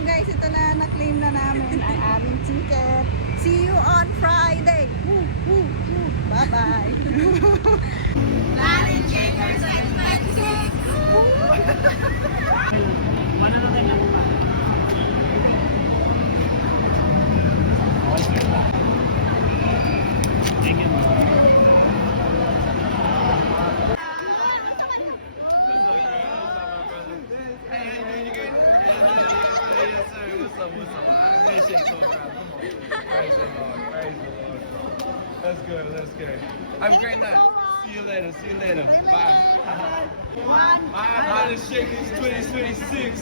So guys, ito na na-claim na namin ang aming ticket. See you on Friday. Woo, woo, woo. Bye-bye. Planet Shakers at 26. Praise the Lord. Praise the Lord. That's good. That's good. Have a great night. See you later. See you later. Bye. My Shakers 2026.